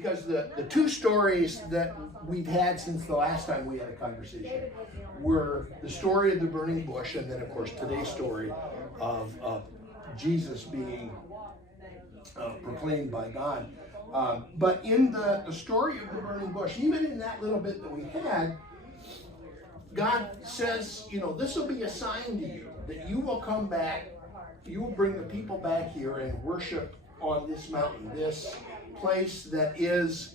because the two stories that we've had since the last time we had a conversation were the story of the burning bush, and then of course today's story of Jesus being proclaimed by God. But in the story of the burning bush, even in that little bit that we had, God says, you know, this will be a sign to you that you will come back, you will bring the people back here and worship on this mountain, this place that is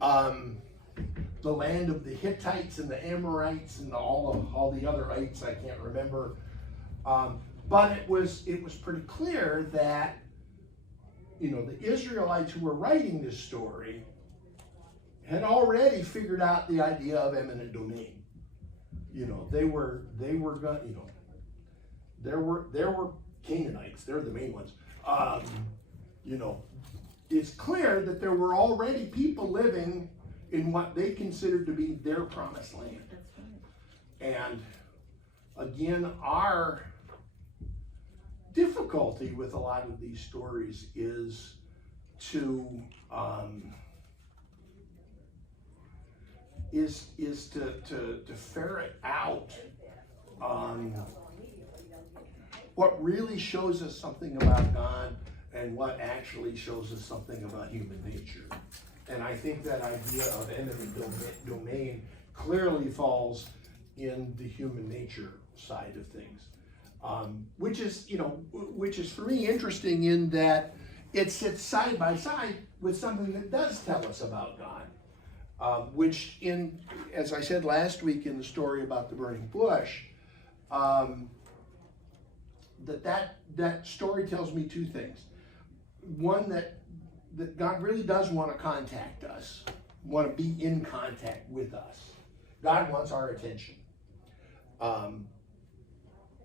the land of the Hittites and the Amorites and all the other ites I can't remember. But it was pretty clear that, you know, the Israelites who were writing this story had already figured out the idea of eminent domain. You know, they were going, you know, there were Canaanites, they're the main ones. You know, it's clear that there were already people living in what they considered to be their promised land. And again, our difficulty with a lot of these stories is to ferret out what really shows us something about God and what actually shows us something about human nature. And I think that idea of eminent domain clearly falls in the human nature side of things, which is for me interesting in that it sits side by side with something that does tell us about God, which as I said last week in the story about the burning bush, that story tells me two things. One, that God really does want to contact us, want to be in contact with us. God wants our attention.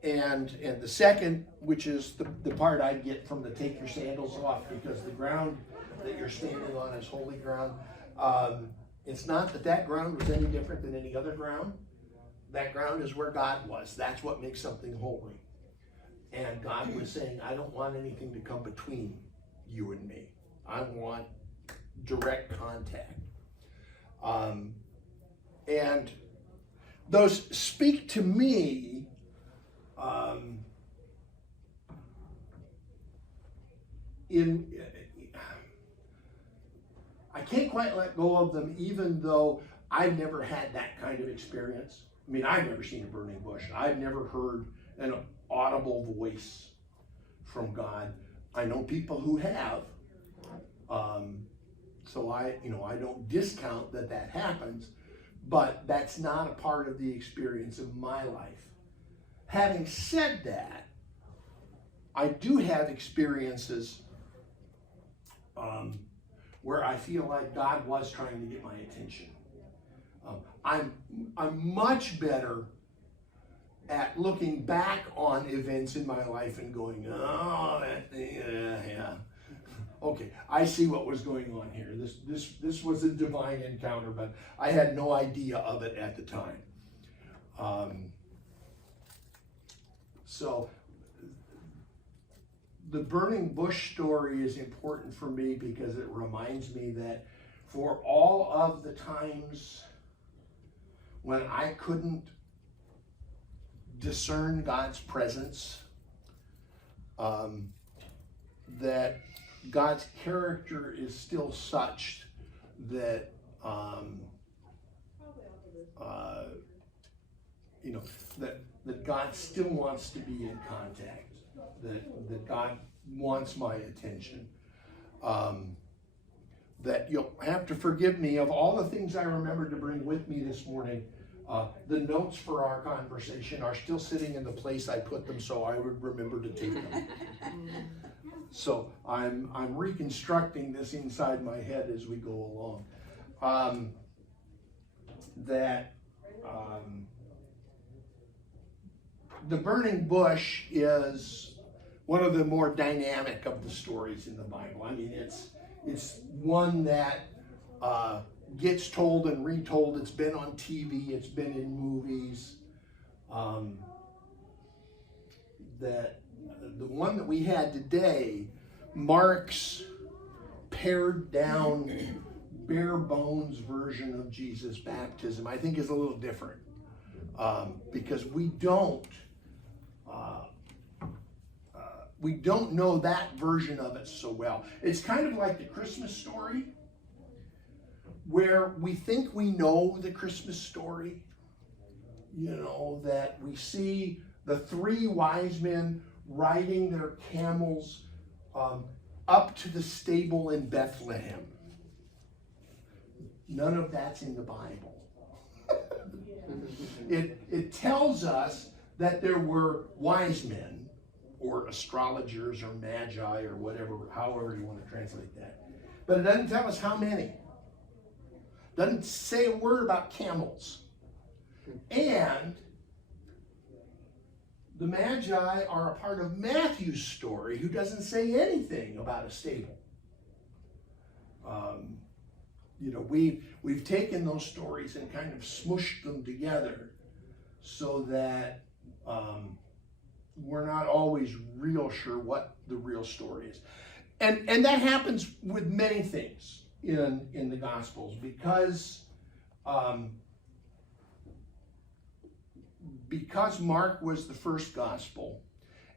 And the second, which is the part I get from the take your sandals off, because the ground that you're standing on is holy ground. It's not that ground was any different than any other ground. That ground is where God was. That's what makes something holy. And God was saying, I don't want anything to come between you and me. I want direct contact. And those speak to me I can't quite let go of them, even though I've never had that kind of experience. I mean, I've never seen a burning bush. I've never heard an audible voice from God. I know people who have. So I don't discount that happens, but that's not a part of the experience of my life. Having said that, I do have experiences where I feel like God was trying to get my attention. I'm much better at looking back on events in my life and going, oh, yeah. Okay, I see what was going on here. This was a divine encounter, but I had no idea of it at the time. So the burning bush story is important for me because it reminds me that for all of the times when I couldn't discern God's presence, that God's character is still such that that God still wants to be in contact, that God wants my attention. That you'll have to forgive me of all the things I remembered to bring with me this morning. The notes for our conversation are still sitting in the place I put them, so I would remember to take them. So I'm reconstructing this inside my head as we go along. The burning bush is one of the more dynamic of the stories in the Bible. I mean, it's one that gets told and retold. It's been on TV. It's been in movies. That the one that we had today marks pared down bare bones version of Jesus' baptism, I think, is a little different, because we don't know that version of it so well. It's kind of like the Christmas story, where we think we know the Christmas story. You know, that we see the 3 wise men riding their camels up to the stable in Bethlehem. None of that's in the Bible. It tells us that there were wise men, or astrologers, or magi, or whatever, however you want to translate that. But it doesn't tell us how many. Doesn't say a word about camels. And the Magi are a part of Matthew's story, who doesn't say anything about a stable. You know, we've taken those stories and kind of smushed them together so that we're not always real sure what the real story is. And that happens with many things in the Gospels, because Mark was the first gospel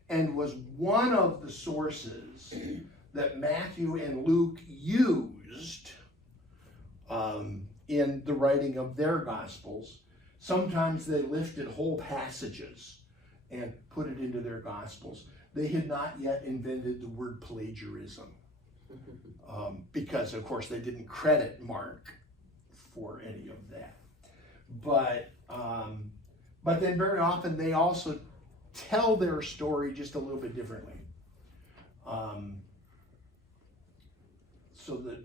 and was one of the sources that Matthew and Luke used in the writing of their gospels. Sometimes they lifted whole passages and put it into their gospels. They had not yet invented the word plagiarism, because of course they didn't credit Mark for any of that. But then very often they also tell their story just a little bit differently, so that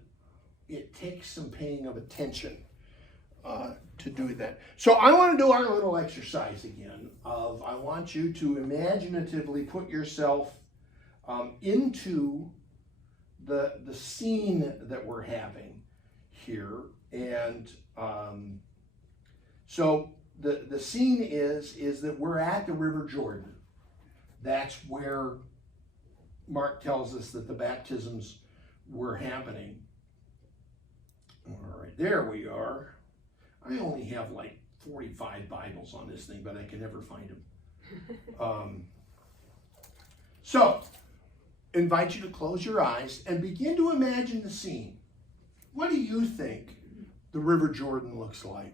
it takes some paying of attention to do that. So I want to do our little exercise again of, I want you to imaginatively put yourself into the scene that we're having here. And so the scene is that we're at the River Jordan. That's where Mark tells us that the baptisms were happening. All right, there we are. I only have like 45 Bibles on this thing, but I can never find them. So, invite you to close your eyes and begin to imagine the scene. What do you think the River Jordan looks like?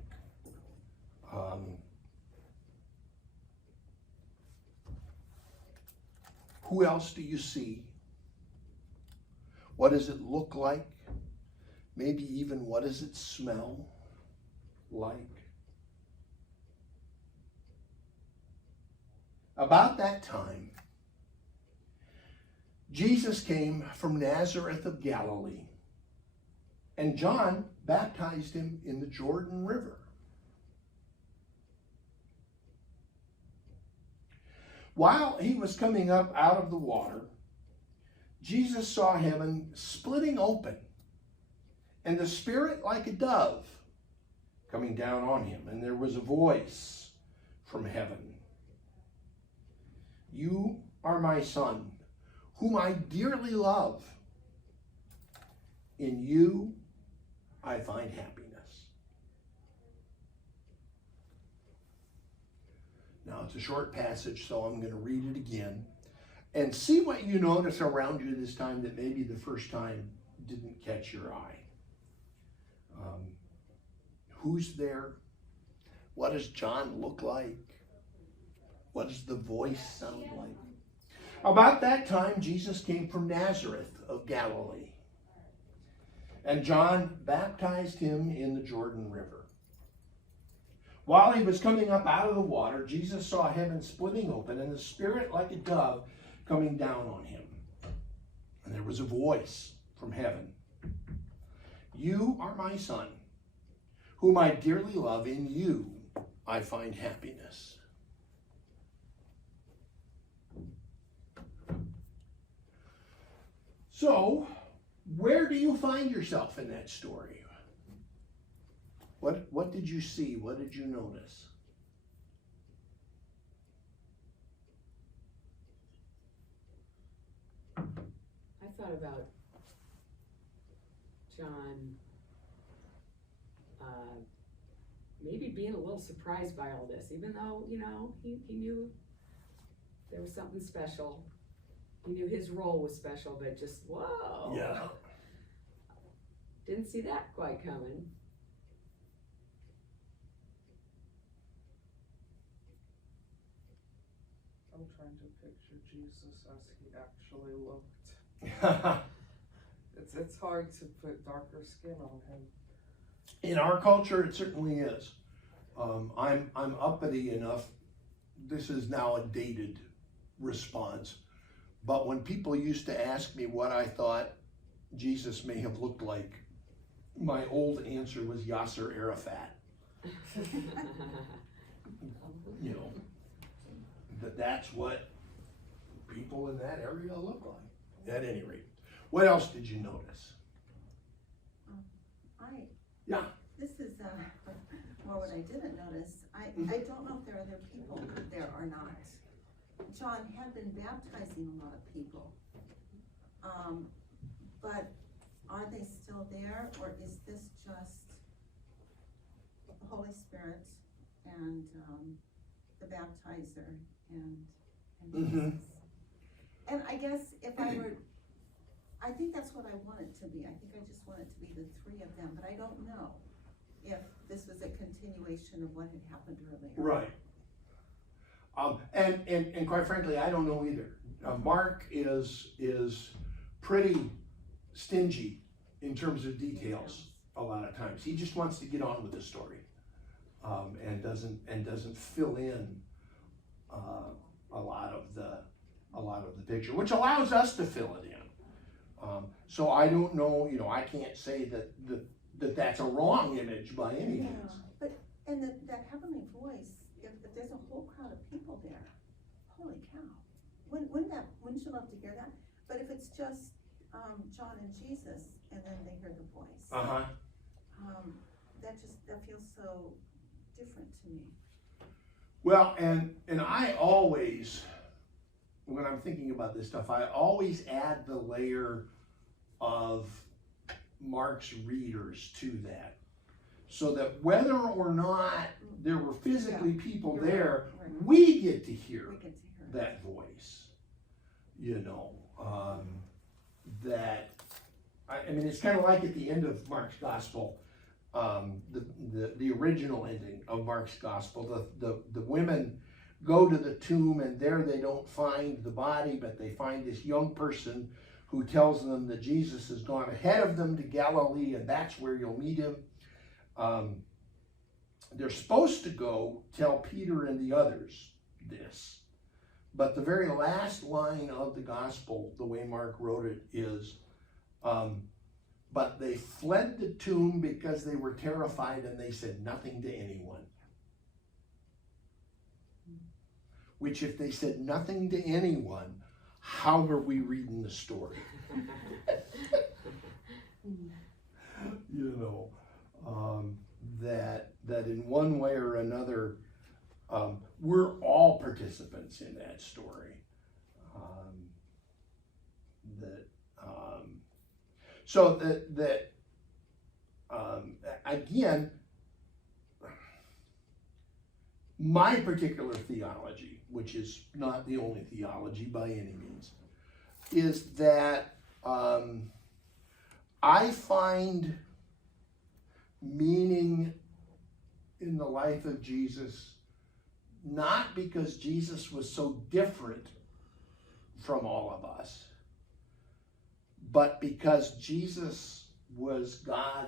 Who else do you see? What does it look like? Maybe even what does it smell like? About that time, Jesus came from Nazareth of Galilee, and John baptized him in the Jordan River. While he was coming up out of the water, Jesus saw heaven splitting open, and the Spirit like a dove coming down on him. And there was a voice from heaven. "You are my Son, whom I dearly love. In you I find happiness." Now it's a short passage, so I'm going to read it again. And see what you notice around you this time that maybe the first time didn't catch your eye. Who's there? What does John look like? What does the voice sound like? About that time, Jesus came from Nazareth of Galilee, and John baptized him in the Jordan River. While he was coming up out of the water, Jesus saw heaven splitting open, and the Spirit like a dove coming down on him. And there was a voice from heaven. "You are my Son, whom I dearly love. In you I find happiness." So, where do you find yourself in that story? What did you see? What did you notice? I thought about John being a little surprised by all this, even though, you know, he knew there was something special. He knew his role was special, but just, whoa. Yeah. Didn't see that quite coming. I'm trying to picture Jesus as he actually looked. It's hard to put darker skin on him. In our culture, it certainly is. I'm uppity enough. This is now a dated response. But when people used to ask me what I thought Jesus may have looked like, my old answer was Yasser Arafat. You know, that's what people in that area look like. At any rate, what else did you notice? Yeah. This is more what I didn't notice. I don't know if there are other people there or not. John had been baptizing a lot of people, but are they still there, or is this just the Holy Spirit and the baptizer and Jesus? And I guess if I were, I think that's what I want it to be. I think I just want it to be the three of them, but I don't know if this was a continuation of what had happened earlier. Right. And quite frankly, I don't know either. Mark is pretty stingy in terms of details a lot of times. He just wants to get on with the story, and doesn't fill in a lot of the picture, which allows us to fill it in. So I don't know. You know, I can't say that that's a wrong image by any means. But that heavenly voice. If there's a whole crowd of people there, holy cow! Wouldn't you love to hear that? But if it's just John and Jesus, and then they hear the voice, that feels so different to me. Well, and I always, when I'm thinking about this stuff, I always add the layer of Mark's readers to that, so that whether or not there were physically people there, we get to hear that voice. You know, that I mean, it's kind of like at the end of Mark's gospel, the original ending of Mark's gospel. The women go to the tomb, and there they don't find the body, but they find this young person who tells them that Jesus has gone ahead of them to Galilee, and that's where you'll meet him. They're supposed to go tell Peter and the others this. But the very last line of the gospel, the way Mark wrote it, is, but they fled the tomb because they were terrified, and they said nothing to anyone. Which, if they said nothing to anyone, how are we reading the story? You know, that in one way or another, we're all participants in that story. So that again, my particular theology, which is not the only theology by any means, is that I find meaning in the life of Jesus not because Jesus was so different from all of us, but because Jesus was God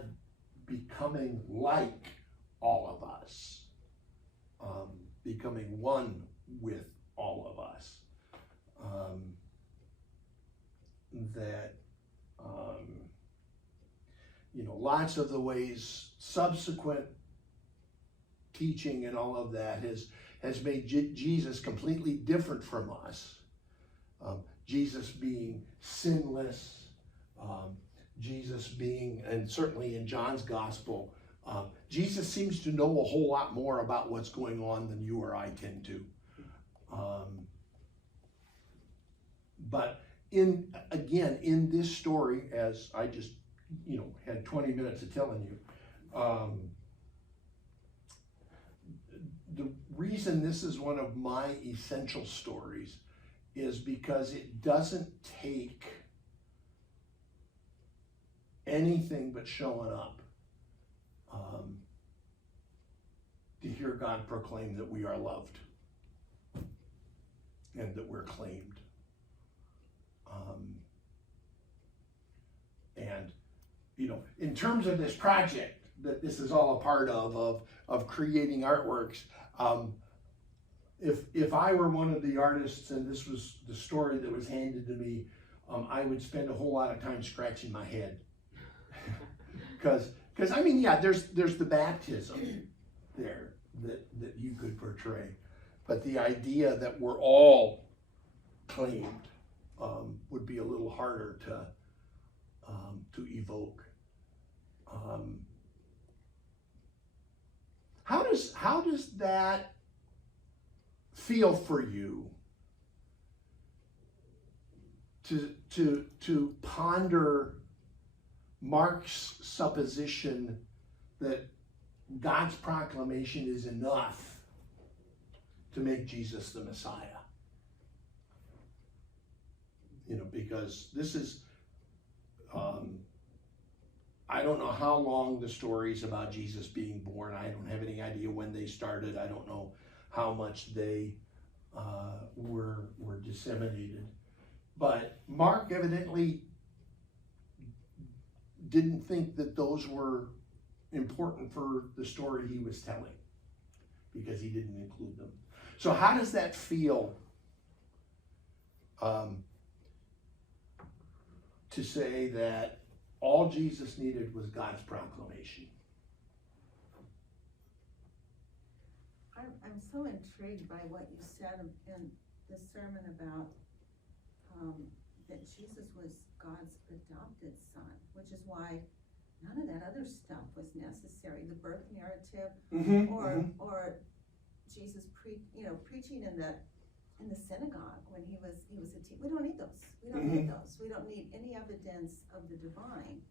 becoming like all of us, becoming one with all of us. You know, lots of the ways subsequent teaching and all of that has made Jesus completely different from us. Jesus being sinless, Jesus being, and certainly in John's gospel, Jesus seems to know a whole lot more about what's going on than you or I tend to. But in this story, as I just, had 20 minutes of telling you, the reason this is one of my essential stories is because it doesn't take anything but showing up to hear God proclaim that we are loved and that we're claimed. And, you know, in terms of this project that this is all a part of creating artworks, if I were one of the artists and this was the story that was handed to me, I would spend a whole lot of time scratching my head. Because I mean, yeah, there's the baptism there that you could portray, but the idea that we're all claimed would be a little harder to evoke. How does that feel for you to ponder Mark's supposition that God's proclamation is enough to make Jesus the Messiah? You know, because this is, I don't know how long the stories about Jesus being born. I don't have any idea when they started. I don't know how much they were disseminated. But Mark evidently didn't think that those were important for the story he was telling, because he didn't include them. So how does that feel to say that all Jesus needed was God's proclamation? I'm so intrigued by what you said in the sermon about that Jesus was God's adopted son, which is why none of that other stuff was necessary. The birth narrative, or Jesus preaching in the synagogue when he was a teen. We don't need those. We don't need those. We don't need any evidence of the divine.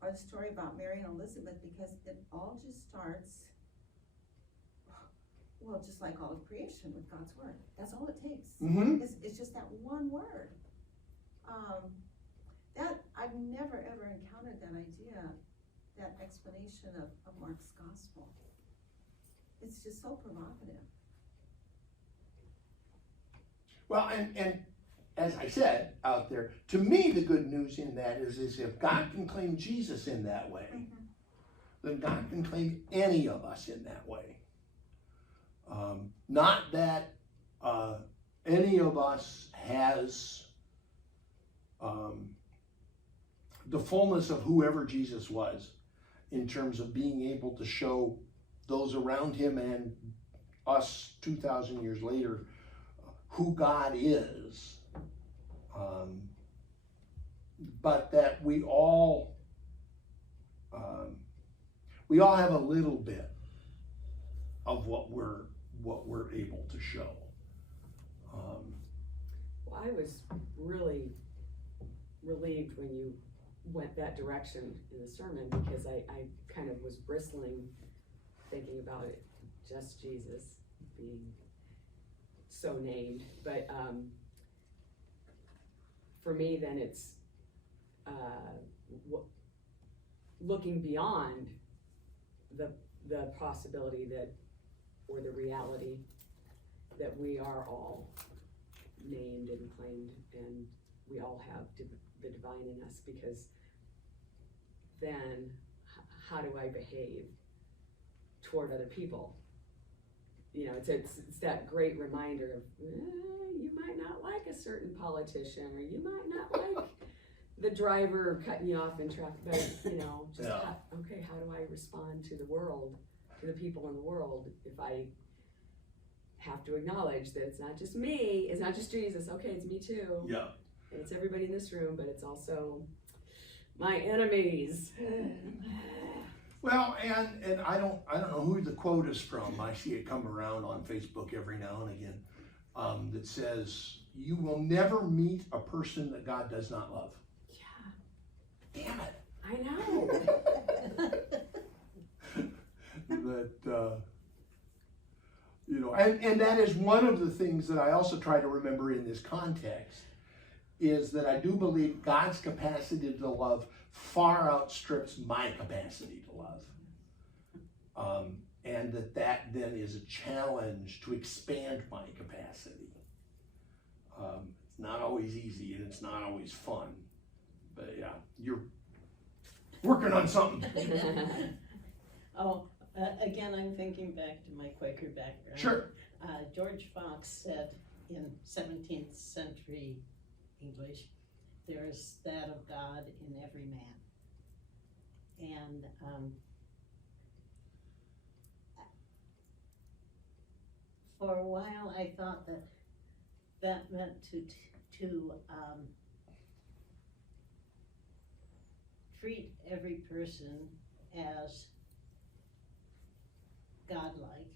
Or the story about Mary and Elizabeth, because it all just starts, well, just like all of creation with God's word. That's all it takes. It's just that one word. That I've never ever encountered that idea, that explanation of Mark's gospel. It's just so provocative. Well, and as I said out there, to me the good news in that is if God can claim Jesus in that way, then God can claim any of us in that way. Not that any of us has the fullness of whoever Jesus was in terms of being able to show those around him and us 2,000 years later who God is, but that we all have a little bit of what we're able to show. Well, I was really relieved when you went that direction in the sermon, because I kind of was bristling thinking about it, just Jesus being so named. But for me, then it's looking beyond the possibility that, or the reality that we are all named and claimed, and we all have the divine in us, because then how do I behave toward other people? You know, it's that great reminder of you might not like a certain politician, or you might not like the driver cutting you off in traffic, but you know, just how do I respond to the world, to the people in the world, if I have to acknowledge that it's not just me, it's not just Jesus, okay, it's me too. Yeah. And it's everybody in this room, but it's also my enemies. Well, and I don't know who the quote is from. I see it come around on Facebook every now and again, that says, "You will never meet a person that God does not love." Yeah. Damn it. I know. But, you know, and that is one of the things that I also try to remember in this context, is that I do believe God's capacity to love far outstrips my capacity to love. And that then is a challenge to expand my capacity. It's not always easy and it's not always fun. But yeah, you're working on something. Again, I'm thinking back to my Quaker background. Sure. George Fox said in 17th century English, there is that of God in every man. And for a while I thought that meant to treat every person as godlike.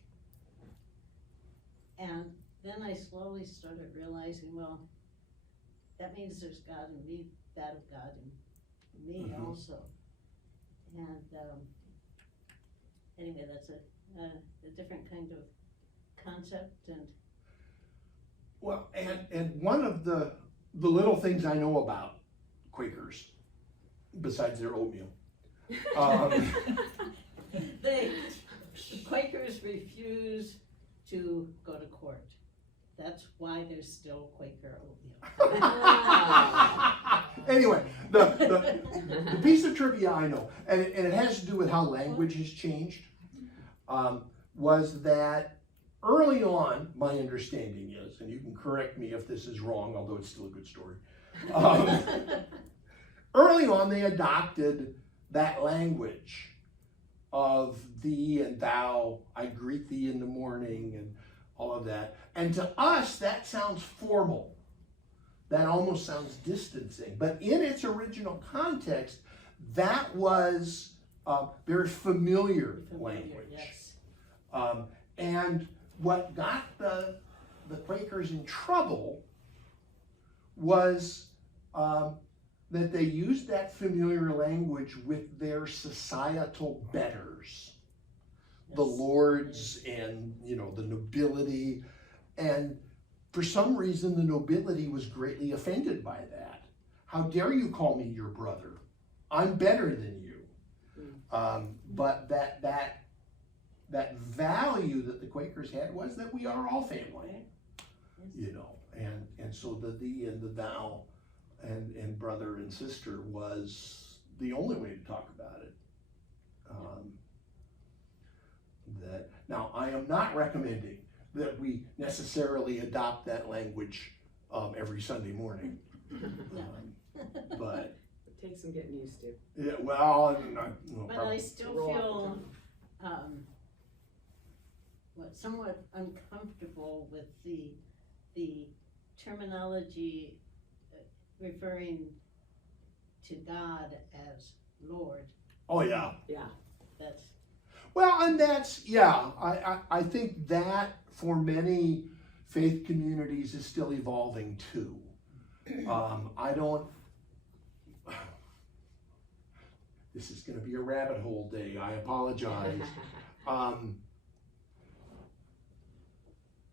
And then I slowly started realizing, well, that means there's God in me, that of God in me also. And anyway, that's a different kind of concept. And Well, and one of the little things I know about Quakers, besides their oatmeal, the Quakers refuse to go to court. That's why there's still Quaker oatmeal. Anyway, the piece of trivia I know, and it has to do with how language has changed, was that early on, my understanding is, and you can correct me if this is wrong, although it's still a good story. Early on, they adopted that language of thee and thou, I greet thee in the morning, and all of that. And to us, that sounds formal. That almost sounds distancing. But in its original context, that was very familiar language. Yes. And what got the Quakers in trouble was that they used that familiar language with their societal betters, the lords and, you know, the nobility. And for some reason, the nobility was greatly offended by that. How dare you call me your brother? I'm better than you. But that value that the Quakers had was that we are all family, you know, and so the thee and the thou and brother and sister was the only way to talk about it. Now, I am not recommending that we necessarily adopt that language every Sunday morning, but It takes some getting used to. yeah, well, But I still feel somewhat uncomfortable with the terminology referring to God as Lord. Oh yeah. Yeah. That's Well, and that's, yeah, I think that for many faith communities is still evolving too. This is going to be a rabbit hole day, I apologize.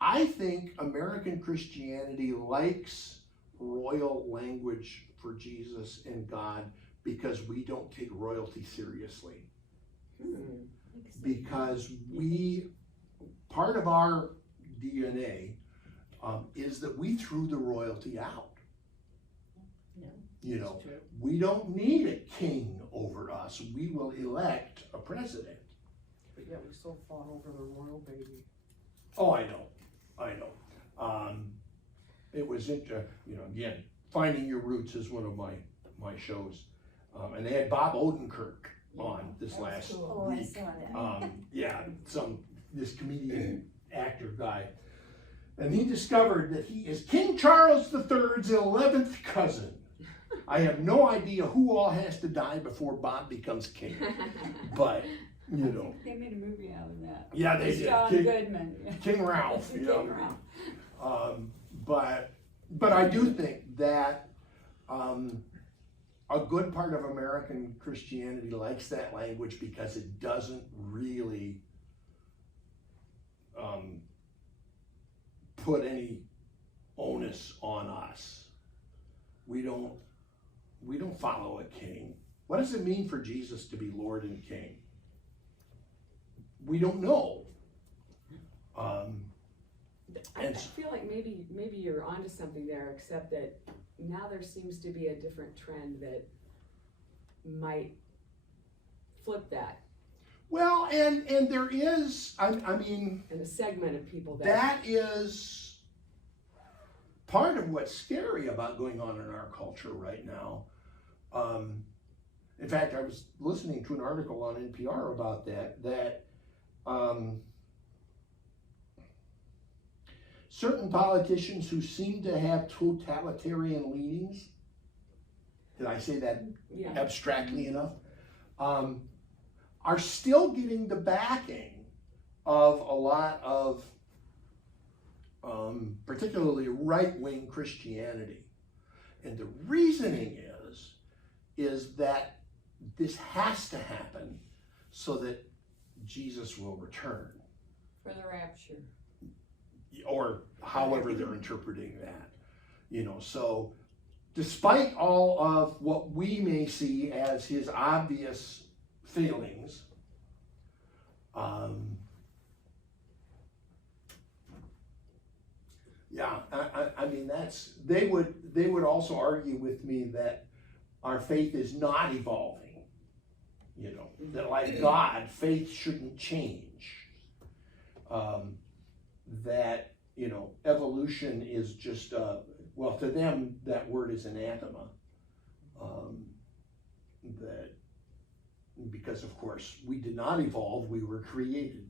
I think American Christianity likes royal language for Jesus and God because we don't take royalty seriously. Because part of our DNA is that we threw the royalty out. Yeah, you know, true. we don't need a king over us. We will elect a president. But yeah, we still fought over the royal baby. Oh, I know. It was, you know, again, Finding Your Roots is one of my shows. And they had Bob Odenkirk on this last Oh, I week. saw that. Yeah, this comedian actor guy. And he discovered that he is King Charles III's 11th cousin. I have no idea who all has to die before Bob becomes king. But, you know. They made a movie out of that. Yeah, they did. John Goodman. King Ralph. King You know. Ralph. But I do think that a good part of American Christianity likes that language because it doesn't really put any onus on us. We don't follow a king. What does it mean for Jesus to be Lord and King? We don't know. I feel like maybe you're onto something there, except that now there seems to be a different trend that might flip that. Well, and there is, I mean, And a segment of people that is part of what's scary about going on in our culture right now. In fact, I was listening to an article on NPR about that certain politicians who seem to have totalitarian leanings, did I say that abstractly enough, are still getting the backing of a lot of particularly right-wing Christianity. And the reasoning is that this has to happen so that Jesus will return. For the rapture. Or however they're interpreting that. You know, so despite all of what we may see as his obvious failings, I mean, they would also argue with me that our faith is not evolving. You know, that like God, faith shouldn't change. That, you know, evolution is just, well, to them, that word is anathema. That, because of course, we did not evolve, we were created.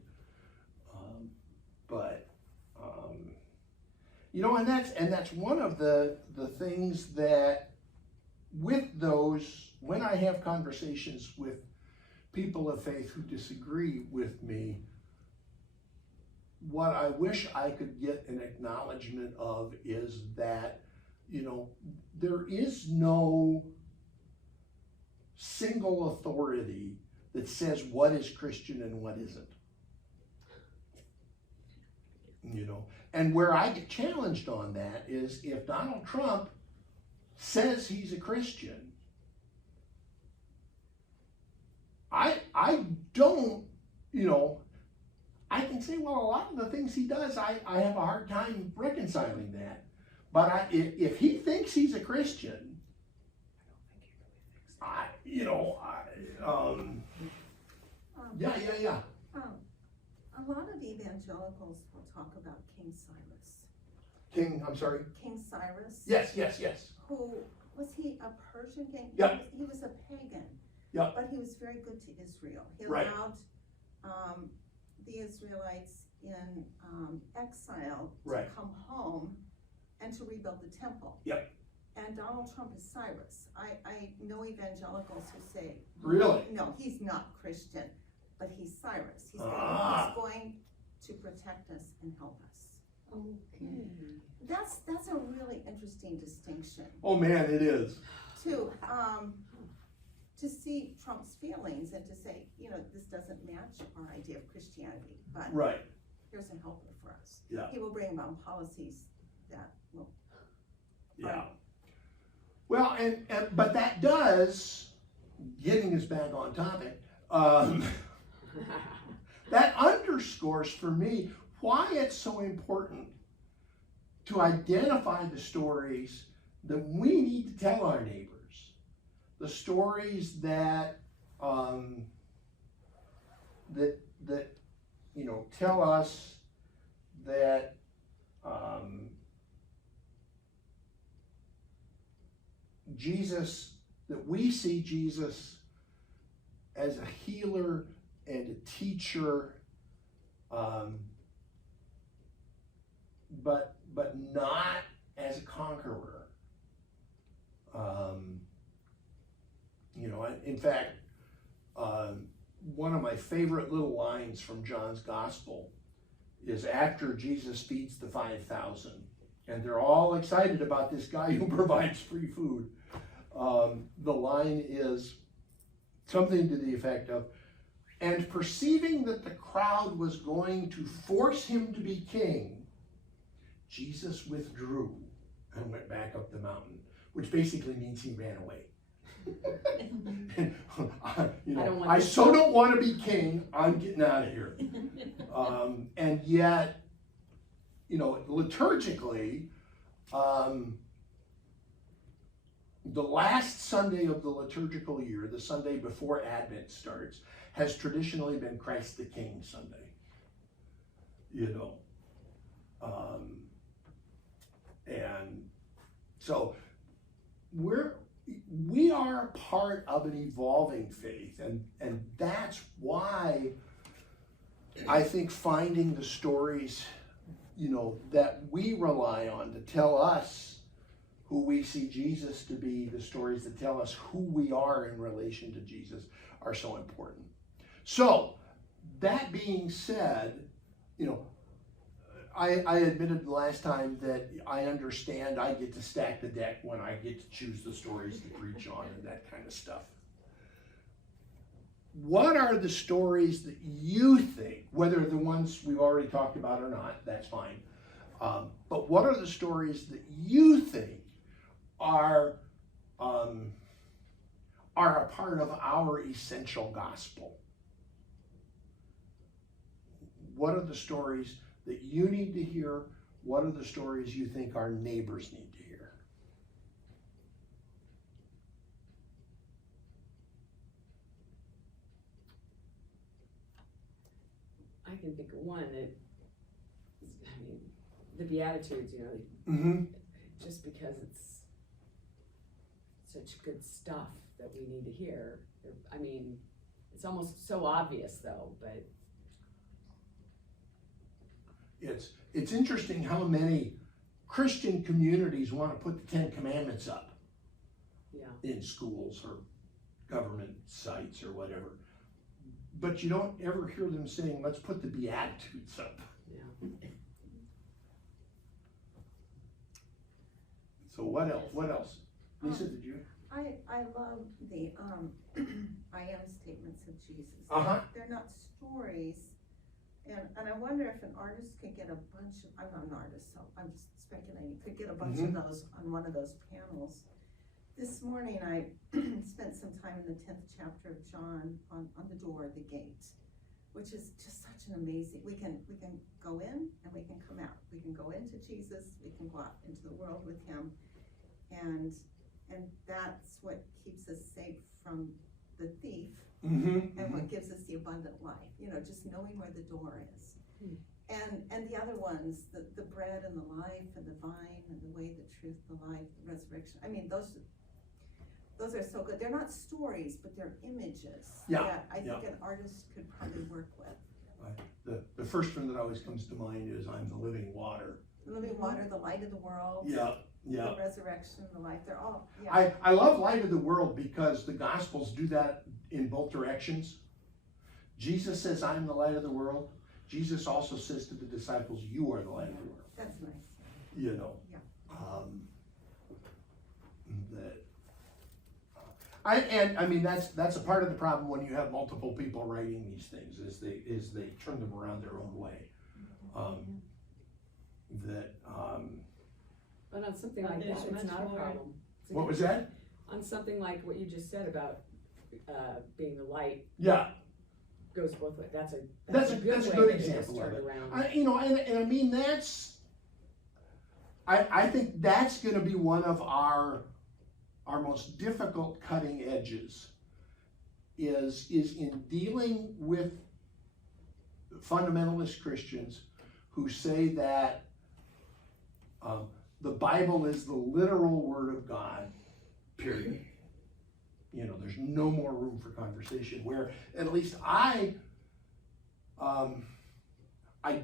You know, and that's one of the things that with those, when I have conversations with people of faith who disagree with me, what I wish I could get an acknowledgement of is that, you know, there is no single authority that says what is Christian and what isn't. You know, and where I get challenged on that is if Donald Trump says he's a Christian, I don't, you know, I can say, well, a lot of the things he does, I have a hard time reconciling that. But if he thinks he's a Christian, yeah. A lot of evangelicals will talk about King Cyrus. I'm sorry? King Cyrus. Yes. Who, was he a Persian king? Yeah. He was a pagan. Yeah. But he was very good to Israel. He Right. allowed the Israelites in exile to Right. come home and to rebuild the temple. Yep. And Donald Trump is Cyrus. I know evangelicals who say, Really? no, he's not Christian, but he's Cyrus. He's going to protect us and help us. Okay. That's a really interesting distinction Oh man, it is. to see Trump's feelings and to say, you know, this doesn't match our idea of Christianity, but Right. here's a helper for us. Yeah. He will bring about policies that will. Yeah. Well, and but that does, getting us back on topic, that underscores for me why it's so important to identify the stories that we need to tell our neighbors. The stories that that you know tell us that Jesus, that we see Jesus as a healer and a teacher, but not as a conqueror. You know, in fact, one of my favorite little lines from John's Gospel is after Jesus feeds the 5,000, and they're all excited about this guy who provides free food. The line is something to the effect of, And perceiving that the crowd was going to force him to be king, Jesus withdrew and went back up the mountain, which basically means he ran away. I so don't want to be king. I'm getting out of here. And yet, liturgically, the last Sunday of the liturgical year, the Sunday before Advent starts, has traditionally been Christ the King Sunday. And so we are part of an evolving faith, and that's why I think finding the stories, that we rely on to tell us who we see Jesus to be, the stories that tell us who we are in relation to Jesus, are so important. So, that being said, I admitted the last time that I understand I get to stack the deck when I get to choose the stories to preach on and that kind of stuff. What are the stories that you think, whether the ones we've already talked about or not, that's fine, but what are the stories that you think are a part of our essential gospel? What are the stories that you need to hear? What are the stories you think our neighbors need to hear? I can think of one that, the Beatitudes, Mm-hmm. just because it's such good stuff that we need to hear. It's almost so obvious though, but It's interesting how many Christian communities want to put the Ten Commandments up in schools or government sites or whatever. But you don't ever hear them saying, let's put the Beatitudes up. Yeah. So what else? Lisa, did you? I love the I am statements of Jesus. Uh-huh. They're not stories. And I wonder if an artist could get a bunch of, I'm not an artist, so I'm just speculating, could get a bunch of those on one of those panels. This morning I spent some time in the 10th chapter of John on the door, the gate, which is just such an amazing, we can go in and we can come out. We can go into Jesus, we can go out into the world with him. And that's what keeps us safe from the thief. Mm-hmm. And what gives us the abundant life, just knowing where the door is. And the other ones, the bread and the life and the vine and the way, the truth, the life, the resurrection. Those are so good. They're not stories, but they're images that I think an artist could probably work with. The first one that always comes to mind is I'm the living water. The living water, the light of the world. Yeah. The resurrection, the life, they're all, I love light of the world because the Gospels do that in both directions. Jesus says, I'm the light of the world. Jesus also says to the disciples, you are the light of the world. That's nice. That's a part of the problem when you have multiple people writing these things, is they turn them around their own way. But on something like that, it's not a problem. What was that? On something like what you just said about being the light. Yeah. Goes both ways. That's a good example of it. I think that's going to be one of our most difficult cutting edges is in dealing with fundamentalist Christians who say that the Bible is the literal word of God, period. There's no more room for conversation, where at least I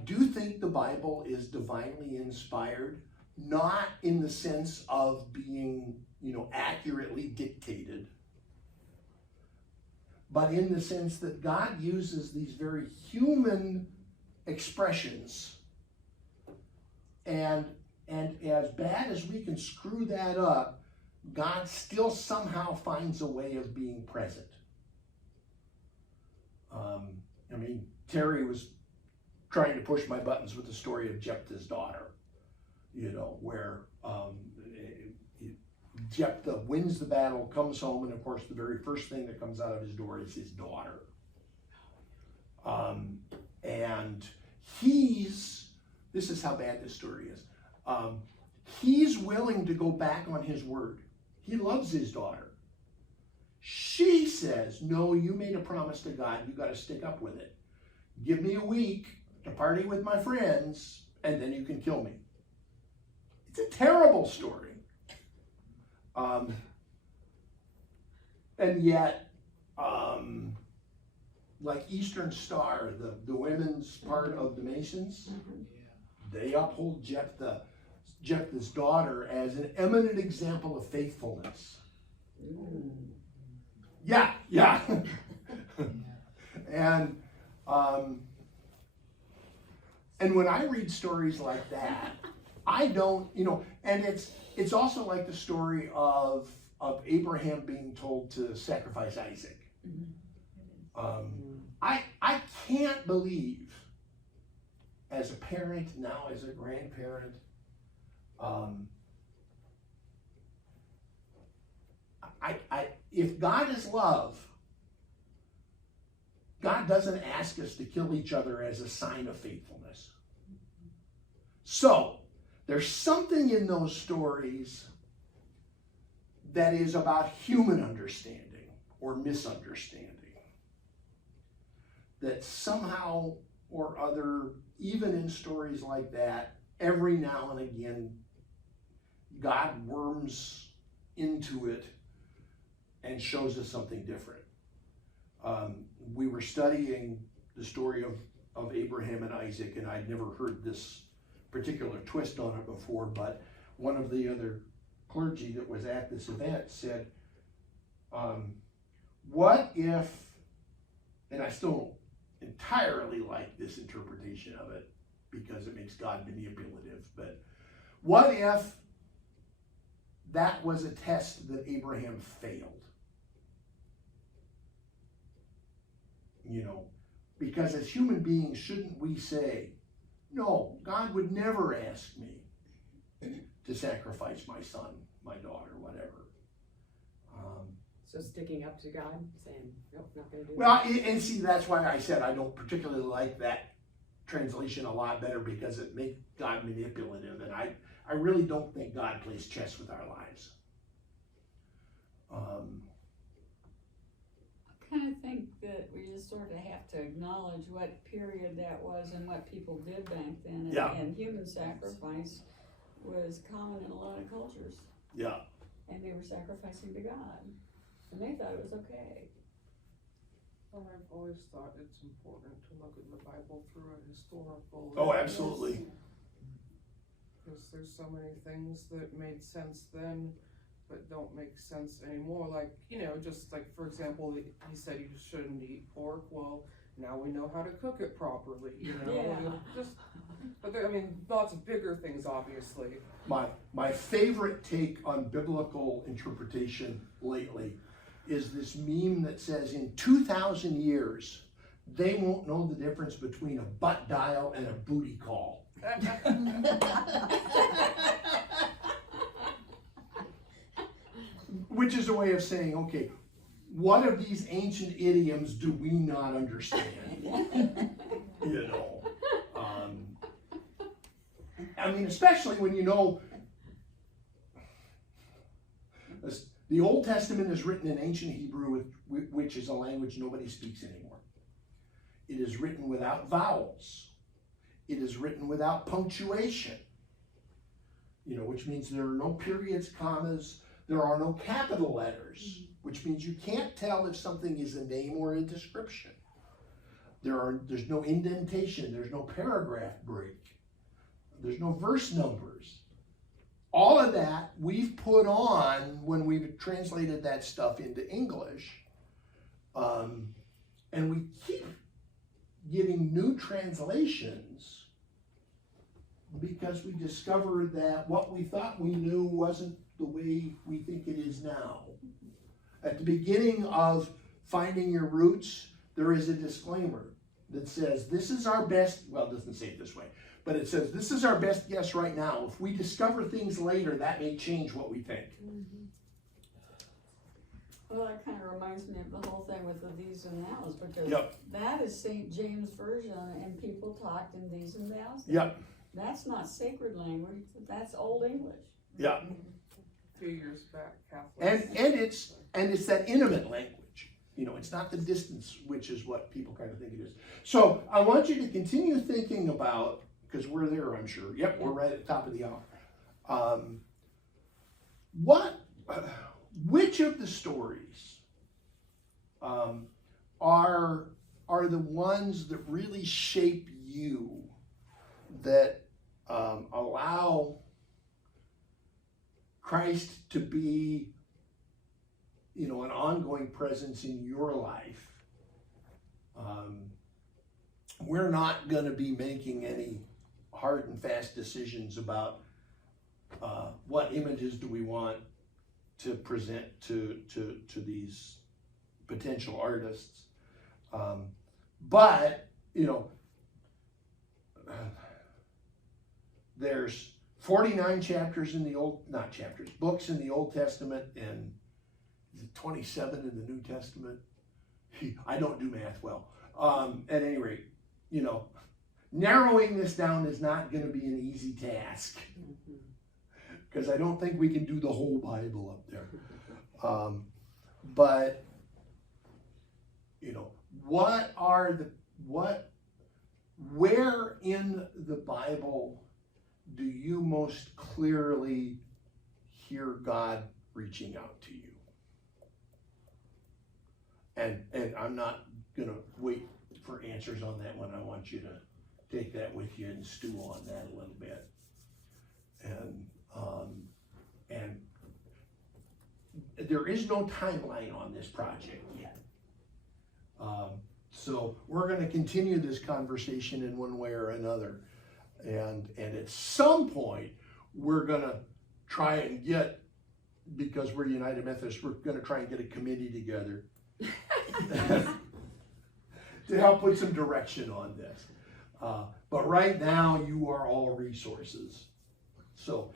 do think the Bible is divinely inspired, not in the sense of being, accurately dictated, but in the sense that God uses these very human expressions, and as bad as we can screw that up, God still somehow finds a way of being present. Terry was trying to push my buttons with the story of Jephthah's daughter, you know, where Jephthah wins the battle, comes home, and of course the very first thing that comes out of his door is his daughter. And this is how bad this story is. He's willing to go back on his word. He loves his daughter. She says, no, you made a promise to God. You got to stick up with it. Give me a week to party with my friends, and then you can kill me. It's a terrible story. And yet, like Eastern Star, the women's part of the Masons, they uphold Jephthah's daughter as an eminent example of faithfulness. Yeah. And when I read stories like that, I don't, and it's also like the story of Abraham being told to sacrifice Isaac. I can't believe, as a parent, now as a grandparent, if God is love, God doesn't ask us to kill each other as a sign of faithfulness. So, there's something in those stories that is about human understanding or misunderstanding. That somehow or other, even in stories like that, every now and again, God worms into it and shows us something different. We were studying the story of Abraham and Isaac, and I'd never heard this particular twist on it before, but one of the other clergy that was at this event said, what if, and I still don't entirely like this interpretation of it because it makes God manipulative, but what if that was a test that Abraham failed? Because as human beings, shouldn't we say, no, God would never ask me to sacrifice my son, my daughter, whatever. So sticking up to God, saying, nope, not going to do Well, that. and see, that's why I said I don't particularly like that translation a lot better because it makes God manipulative, and I really don't think God plays chess with our lives. I kind of think that we just sort of have to acknowledge what period that was and what people did back then. And, Yeah. and human sacrifice was common in a lot of cultures. Yeah. And they were sacrificing to God. And they thought it was okay. Well, I've always thought it's important to look at the Bible through a historical Oh, lens. absolutely. Because there's so many things that made sense then but don't make sense anymore. Like, just like, for example, he said you shouldn't eat pork. Well, now we know how to cook it properly, Yeah. But there, lots of bigger things, obviously. My favorite take on biblical interpretation lately is this meme that says in 2,000 years, they won't know the difference between a butt dial and a booty call. Which is a way of saying, okay, what of these ancient idioms do we not understand? Especially when the Old Testament is written in ancient Hebrew, which is a language nobody speaks anymore. It is written without vowels. It is written without punctuation. Which means there are no periods, commas, there are no capital letters, which means you can't tell if something is a name or a description. There's no indentation, there's no paragraph break, there's no verse numbers. All of that we've put on when we've translated that stuff into English, and we keep getting new translations because we discovered that what we thought we knew wasn't the way we think it is now. At the beginning of Finding Your Roots, there is a disclaimer. that says this is our best, well, it doesn't say it this way, but it says this is our best guess right now. If we discover things later, that may change what we think. Well, that kind of reminds me of the whole thing with the these and thous, because Yep. that is St. James Version, and people talked in these and thous. Yep, That's not sacred language, that's Old English. yep. A few years back, Catholics. And it's that intimate language. You know, it's not the distance, which is what people kind of think it is. So I want you to continue thinking about, because we're there, I'm sure. Yep, we're right at the top of the hour. Which of the stories are the ones that really shape you, that allow Christ to be, you know, an ongoing presence in your life? We're not going to be making any hard and fast decisions about what images do we want to present to these potential artists. But, you know, there's 49 chapters in the books in the Old Testament, and 27 in the New Testament. I don't do math well. At any rate, you know, narrowing this down is not going to be an easy task, because I don't think we can do the whole Bible up there. But, you know, where in the Bible do you most clearly hear God reaching out to you? And I'm not gonna wait for answers on that one. I want you to take that with you and stew on that a little bit. And there is no timeline on this project yet. So we're going to continue this conversation in one way or another. And at some point, we're going to try and get, because we're United Methodists, we're going to try and get a committee together to help put some direction on this. But right now, you are all resources. So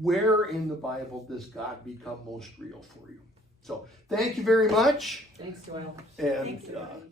where in the Bible does God become most real for you? So thank you very much. Thanks, Doyle. And Thanks, everybody.